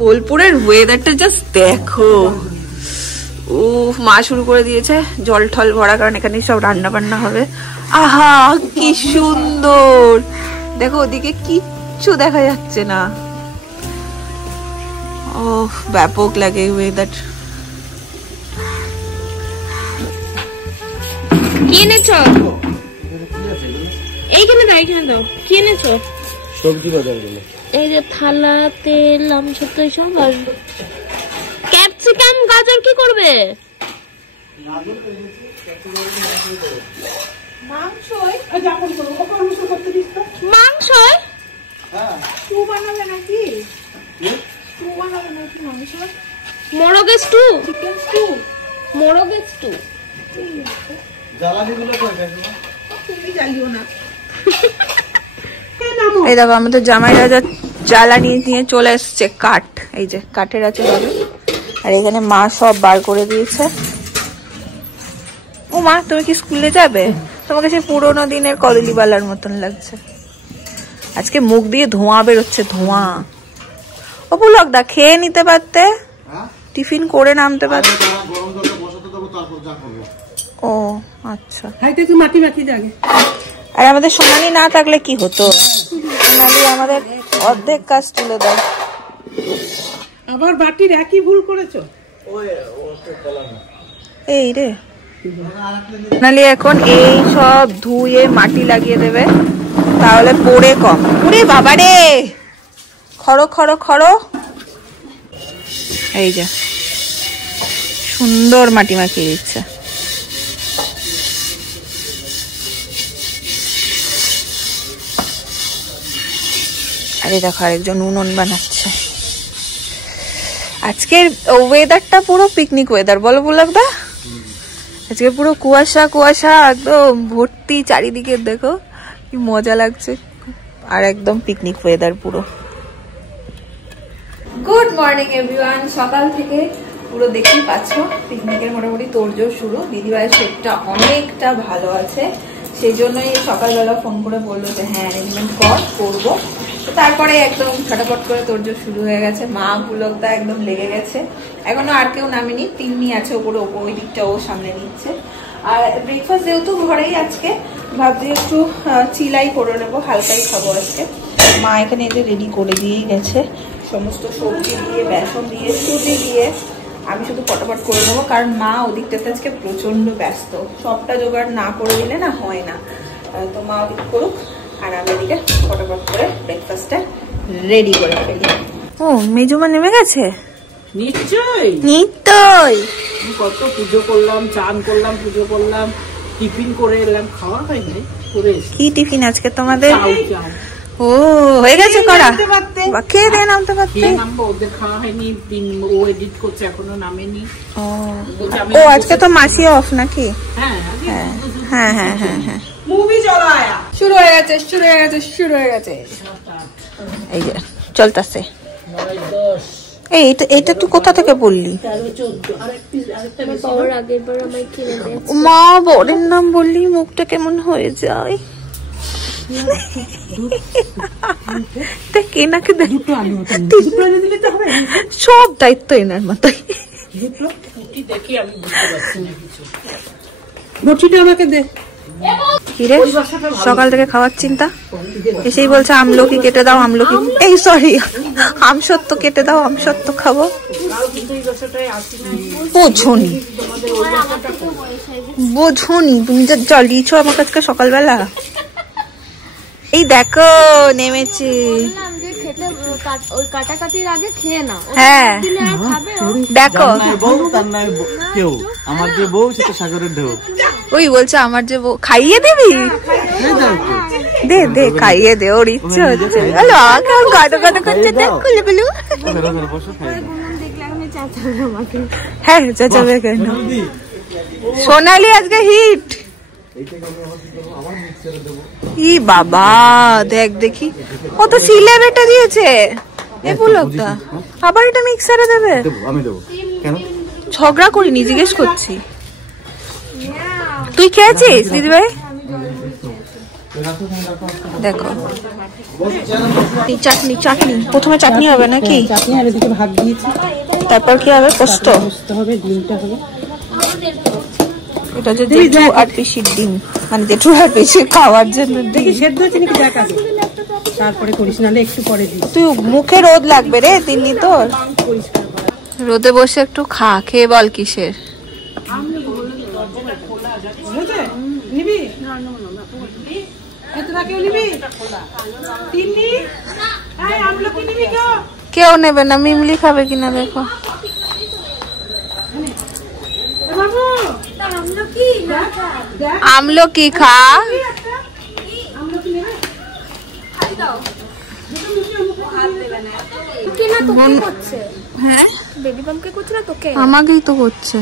বোলপুরের ওয়েদারটা জাস্ট দেখো। ও মা শুরু করে দিয়েছে জল ঠল ভরা, কারণ এখানে সব রান্না বান্না হবে। আহা কি সুন্দর, দেখো ওদিকে কিচ্ছু দেখা যাচ্ছে না। ও ব্যাপক লাগে ওয়েদার। কি এনেছো? এইখানে দাও, এইখানে দাও। কি এনেছো? সবজি বাজার গুলো। এই যে থালা, তেল, আমসত্ব এইসব। আর ক্যাপসিকাম, গাজর কি করবে? মাংস মোরগের স্টু, চিকেন স্টু, মোরগের স্টু। এই দেখো আমাদের জামাইরা জ্বালানি নিয়ে চলে এসছে, কাঠ। এই যে কাঠের আছে হবে। আর এখানে মা সব বার করে দিয়েছে। ও মা, তুমি কি স্কুলে যাবে? তোমাকে সেই পুরোনো দিনের কদলীবালার মতন লাগছে। আজকে মুখ দিয়ে ধোঁয়া বেরোচ্ছে, ধোঁয়া। ও পুলকদা খেয়ে নিতে পারতে, টিফিন করে নামতে পারতে। ও আচ্ছা। আর আমাদের সোনালি না থাকলে কি হতো? সোনালি আমাদের অর্ধেক কাজ তুলে দেয়। আবার বাটির একই ভুল করেছো। এই রে, সোনালি এখন এই সব ধুয়ে মাটি লাগিয়ে দেবে, তাহলে পড়ে কম। ওরে বাবা রে, খড়ো খড়ো খড়ো। এই যে সুন্দর মাটি মাখিয়ে দিচ্ছে। আরে দেখো আরেকজন উনুন বানাচ্ছে। আজকের ওয়েদারটা পুরো পিকনিক ওয়েদার, বলো পুলকদা? আজকে পুরো কুয়াশা কুয়াশা, একদম ভর্তি চারিদিকে, দেখো কি মজা লাগছে। আর একদম পিকনিক ওয়েদার পুরো। Good morning everyone. সকাল থেকে পুরো দেখতেই পাচ্ছ পিকনিকের মোটামুটি তোড়জোড় শুরু। দিদিভাইয়ের শরীরটা অনেকটা ভালো আছে, সেই জন্যই সকালবেলা ফোন করে বললো যে হ্যাঁ অ্যারেঞ্জমেন্ট করবো। তো তারপরে একদম ছটাপট করে তোড়জোড় শুরু হয়ে গেছে। মা পুলকদা একদম লেগে গেছে। এখনো আর কেউ নামেনি, তিন্নি আছে ওপরে, ওই দিকটা ও সামনে নিচ্ছে। আর ব্রেকফাস্ট যেহেতু ঘরেই আজকে, ভাবছি একটু চিলাই করে নেবো, হালকাই খাবো আজকে। মা এখানে এসে রেডি করে দিয়েই গেছে সমস্ত সবজি দিয়ে, বেসন দিয়ে, সুজি দিয়ে। আমি শুধু ফটাফট করে নেবো, কারণ মা ওদিকটাতে আজকে প্রচন্ড ব্যস্ত। সবটা জোগাড় না করে দিলে না হয় না। তো মা ওদিক করুক, আর আমি এদিকে ফটাফট করে ব্রেকফাস্টটা রেডি করে ফেলি। ও মেজমা নেমে গেছে নিশ্চয়ই, নিশ্চয়ই। কত পুজো করলাম, চান করলাম, পুজো করলাম, টিফিন করে এলাম, খাওয়া হয় নাই। কি টিফিন আজকে তোমাদের? ও হয়ে গেছে করা, খেয়ে দিয়ে নামতে পারতে। ওদের খাওয়া হয়নি, ও এডিট করছে, এখনো নামেনি। ও আজকে তো মাসি অফ নাকি? হ্যাঁ হ্যাঁ হ্যাঁ হ্যাঁ হ্যাঁ। মুভি চলায়া শুরু হয়ে গেছে, শুরু হয়ে গেছে, শুরু হয়ে গেছে। এই যে চলতেছে। এই এটা তুই কোথা থেকে বললি? মা বরের নাম বললি মুখটা কেমন হয়ে যায়। সব দায়িত্ব এনার মাথায়। আমাকে দে। কিরে সকাল থেকে খাওয়ার চিন্তা, এসেই বলছে আমলকি কেটে দাও, আমলকি, এই সরি আমসত্ব কেটে দাও, আমসত্ব খাবো। বোঝনি বোঝনি তুমি যা জ্বালিয়েছো আমার কাছে সকালবেলা। এই দেখো নেমেছে। হ্যাঁ দেখো, আমার যে বউ সেটা সাগরের ঢেউ। ওই বলছে আমার যে বউ, খাইয়ে দিবি? দে দে খাইয়ে দে, ওর ইচ্ছে হচ্ছে। গাদা গাদা করছে, দেখ খুলে বলু। হ্যাঁ চাচাবে কেন? সোনালি আজকে হিট। ই বাবা দেখ দেখি, ও তো সিলে বেটা দিয়েছে। এ পুলকদা আবার এটা মিক্সারে দেবে? আমি দেবো কেন? ঝগড়া করিনি, জিজ্ঞেস করছি। তুই খেয়েছিস দিদিভাই? দেখো চাটনি চাটনি, প্রথমে চাটনি হবে নাকি? চাটনি আর এদিকে ভাত দিয়েছি, তারপর কি হবে? পোস্ত হবে, ডিমটা হবে। এটা যে জেঠু আর পিসির ডিম, মানে জেঠু আর পিসির খাওয়ার জন্য দেখি সেদ্ধ হচ্ছে নাকি দেখ আগে, তারপরে করিস, নাহলে একটু পরে দিস। তুই মুখে রোদ লাগবে রে দিনই তোর। রোদে বসে একটু খা, খেয়ে বল কিসের। কেউ নেবে না, মিমলি খাবে কিনা দেখো। আমলকি খা। হ্যাঁ আমাকেই তো করছে,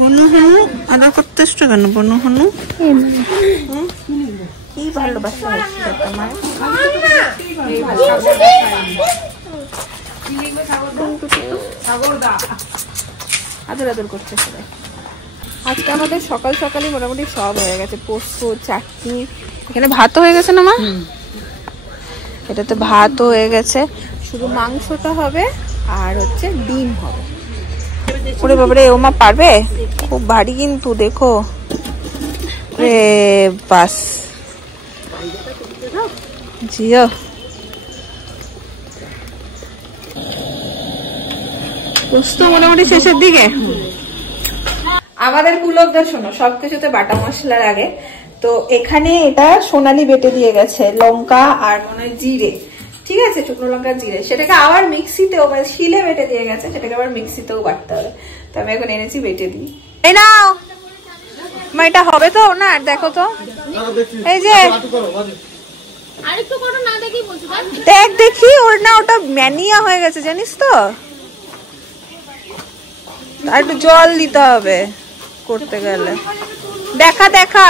বনু হনু আদা করতে এসছো কেন? বনু হনু কি ভালোবাসা হচ্ছে তোমার। আদর আদর করছে সবাই। আজকে আমাদের সকাল সকালই মোটামুটি সব হয়ে গেছে, পোস্ত চাটনি, এখানে ভাতও হয়ে গেছে না মা? এটাতে ভাতও হয়ে গেছে, শুধু মাংসটা হবে আর হচ্ছে ডিম হবে। ওরে বাবারে, ও মা পারবে? খুব ভারী কিন্তু, দেখো রে বাস জিও। পোস্ত মোটামুটি শেষের দিকে। আমাদের পুলকদার শোনো সবকিছুতে বাটা মশলা লাগে, তো এখানে এটা সোনালি বেটে দিয়ে গেছে, লঙ্কা আর মনে হয় জিরে, ঠিক আছে, শুকনো লঙ্কা জিরে, সেটাকে আবার মিক্সিতেও মানে শিলে বেটে দিয়ে গেছে, সেটাকে আবার মিক্সিতেও বাটতে হবে। তো আমি এখন এনেছি বেটে দিই। এই নাও মা, এটা হবে তো না? দেখো তো, এই যে দেখ দেখি, ওর না ওটা ম্যানিয়া হয়ে গেছে জানিস তো, আর একটু জল দিতে হবে করতে গেলে। দেখা দেখা,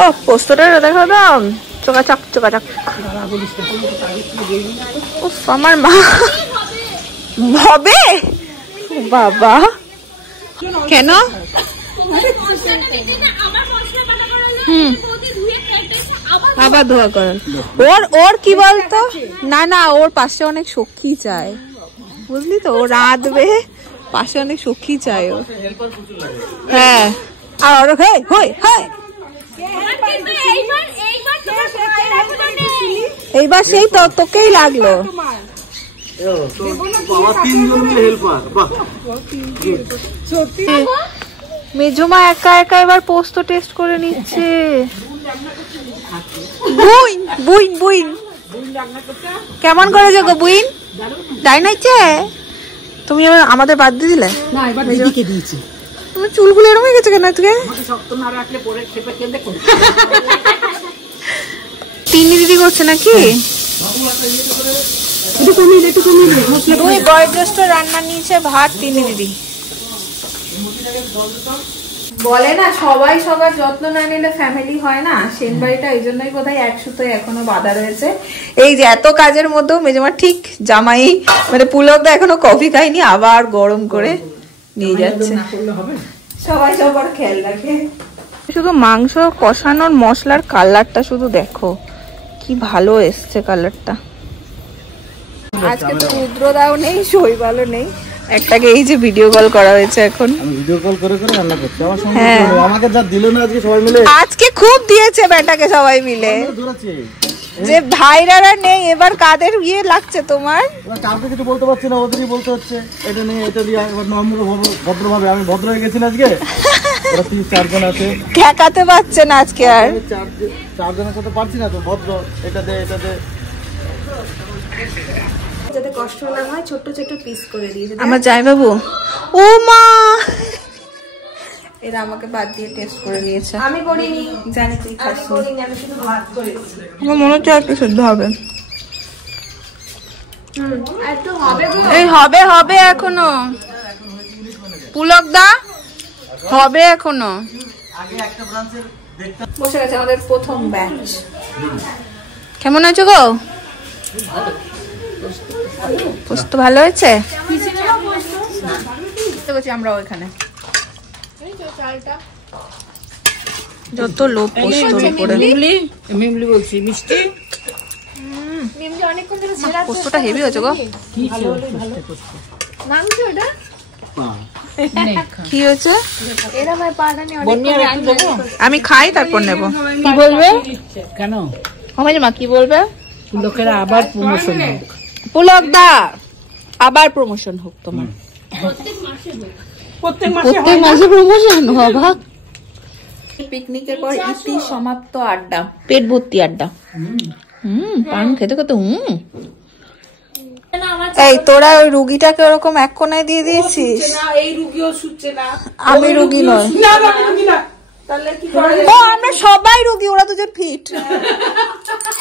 ও পোস্তটা দেখো তো চোকাচক চোকাচক। উফ, আমার মা হবে বাবা কেন? আবার ধোয়া করেন। ওর কি বলতো, না না, ওর পাশে অনেক সখী চায়, বুঝলি তো, ও রাঁধবে, পাশে অনেক সখী চায় ও। হ্যাঁ, আর এইবার সেই তোকেই লাগলো। মেজমা একা একা এবার পোস্ত টেস্ট করে নিচ্ছে। বুইন বুইন বুইন কেমন করেছে গো বুইন? ডাইনাইছে? তুমি আমাদের বাদ দিয়ে দিলে? না, এবার দিদিকে দিয়েছি। তোমার চুলগুলো এরকম হয়ে গেছে কেন আজকে? তিন্নি দিদি করছে নাকি? দুই বয়োজ্যেষ্ঠ রান্না নিয়েছে, ভাত তিন্নি দিদি। বলে না সবাই সবার যত্ন না নিলে ফ্যামিলি হয় না, সেন বাড়িটা এই জন্যই বোধহয় এক সুতোয় এখনো বাঁধা রয়েছে। এই যে এত কাজের মধ্যেও মেজমা ঠিক জামাই মানে পুলকদা এখনো কফি খায়নি, আবার গরম করে নিয়ে যাচ্ছে। সবাই সবার খেয়াল রাখে। শুধু মাংস কষানোর মশলার কালারটা শুধু দেখো কি ভালো এসছে কালারটা। আজকে তো রুদ্রদাও নেই, শৈবালও নেই, একটাকে এই যে ভিডিও কল করা হয়েছে এখন। আমি ভিডিও কল করে করে রান্না করছি আমার সঙ্গে। আমাকে যা দিল না আজকে সবাই মিলে, আজকে খুব দিয়েছে বেটাকে সবাই মিলে। যে ভাইরা নেই, এবার কাদের ইয়ে লাগছে তোমার? কাউকে কিছু বলতে পারছি না, ওদেরই বলতে হচ্ছে এটা নেই এটা দিয়ে। এবার নম্র ভদ্রভাবে, আমি ভদ্র হয়ে গেছি না আজকে। ওরা 3-4 জন আছে, ঠেকাতে পারছে না আজকে আর। 4 জনের সাথে পারছি না তো, ভদ্র এটা দে এটা দে, যাতে কষ্ট না হয় ছোট ছোট পিস করে দিয়েছে আমার জামাই বাবু। ও মা, এরা আমাকে বাদ দিয়ে টেস্ট করে নিয়েছে। আমি করিনি, জানি তুই খাস। আমি করিনি, আমি শুধু ভাত করেছি। আমার মনে হচ্ছে একটু শুদ্ধ হবে। একটু হবে গো, এই হবে হবে এখনো। পুলকদা হবে এখনো। আগে একটা ব্রাঞ্চের বসে গেছে আমাদের প্রথম ব্যাচ। কেমন আছো গো? পোস্ত ভালো হয়েছে? আমরা ওইখানে যত লোভ পোস্তর উপরে। মিমলি বলছি মিষ্টি পোস্তটা হেভি হয়েছে গো। কি হয়েছে? আমি খাই তারপর নেব। কি বলবে? কেন মা কি বলবে? লোকেরা আবার প্রমোশন হোক। পুলক দা আবার প্রমোশন হোক তোমার। প্রত্যেক মাসে প্রমোশন হবা। পিকনিকের পর ইতি সমাপ্ত আড্ডা, পেট ভর্তি আড্ডা। পান খেতে খেতে এই তোরা ওই রুগীটাকে ওরকম এক কোনায় দিয়ে দিয়েছিস। এই রুগীও শুচ্ছে না। আমি রুগী নয়। ও আমরা সবাই রুগী, ওরা তো যে ফিট,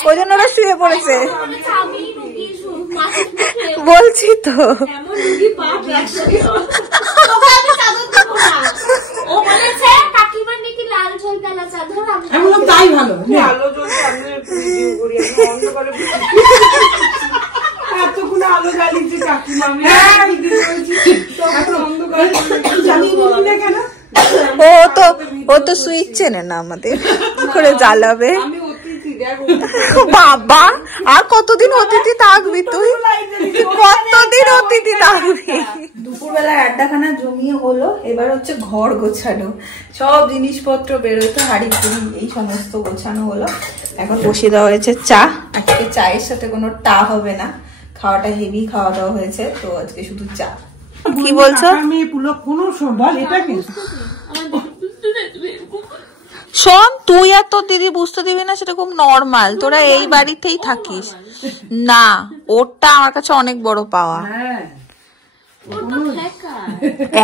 ওই জন্য ওরা শুয়ে পড়েছে। বলছি তো তাই ভালো আলো জ্বালিয়েছে কাকিমা। ও তো সুইচ চেনে না আমাদের, কি করে জ্বালাবে। বাবা আর কতদিন অতিথি থাকবি তুই, কতদিন অতিথি থাকবি। দুপুরবেলার আড্ডাখানা জমিয়ে হলো, এবার হচ্ছে ঘর গোছানো, সব জিনিসপত্র বেরোতো, হাড়ি পুড়ি এই সমস্ত গোছানো হলো। এখন বসিয়ে দেওয়া হয়েছে চা। আজকে চায়ের সাথে কোনো টা হবে না, খাওয়াটা হেভি খাওয়া দাওয়া হয়েছে, তো আজকে শুধু চা। কি বলছো? শোন, তুই আর তোর দিদি বুঝতে দিবি না, সেটা খুব নর্মাল, তোরা এই বাড়িতেই থাকিস না, ওরটা আমার কাছে অনেক বড় পাওয়া।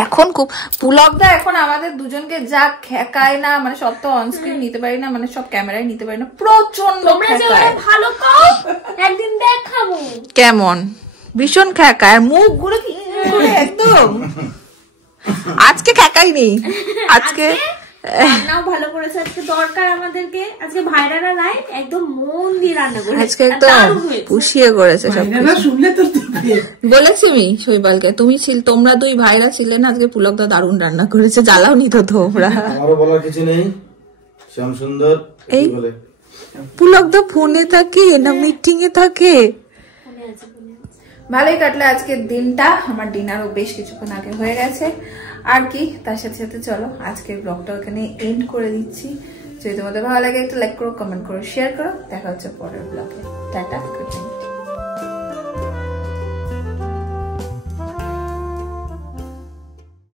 এখন খুব পুলকদা এখন আমাদের দুজনকে যা খেকায় না, মানে সব তো অনস্ক্রিন নিতে পারি না, মানে সব ক্যামেরায় নিতে পারি না, প্রচন্ড ভালো একদিন দেখাবো। কেমন ভীষণ খেকায়, মুখ গুলো একদম। আজকে খেকাই নেই, আজকে রান্নাও ভালো করেছে, আজকে দরকার আমাদেরকে, আজকে ভাইরারা লাইভ একদম মন দিয়ে রান্না করেছে, আজকে একদম পুষিয়ে করেছে সব। বলেছি আমি শৈবালকে, তোমরা দুই ভাইরা ছিলে না, আজকে পুলকদা দারুণ রান্না করেছে, জ্বালাও নি তো তোমরা। আমারও বলার কিছু নেই, শ্যাম সুন্দর। এই পুলকদা ফোনে থাকে না মিটিং এ থাকে? ভালোই কাটলো আজকের দিনটা, আমার ডিনারও বেশ কিছুক্ষণ আগে হয়ে গেছে। আর কি, তার সাথে সাথে চলো আজকের ব্লগটা ওখানে এন্ড করে দিচ্ছি। যদি তোমাদের ভালো লাগে একটু লাইক করো, কমেন্ট করো, শেয়ার করো। দেখা হচ্ছে পরের ব্লগে। Tata, good night.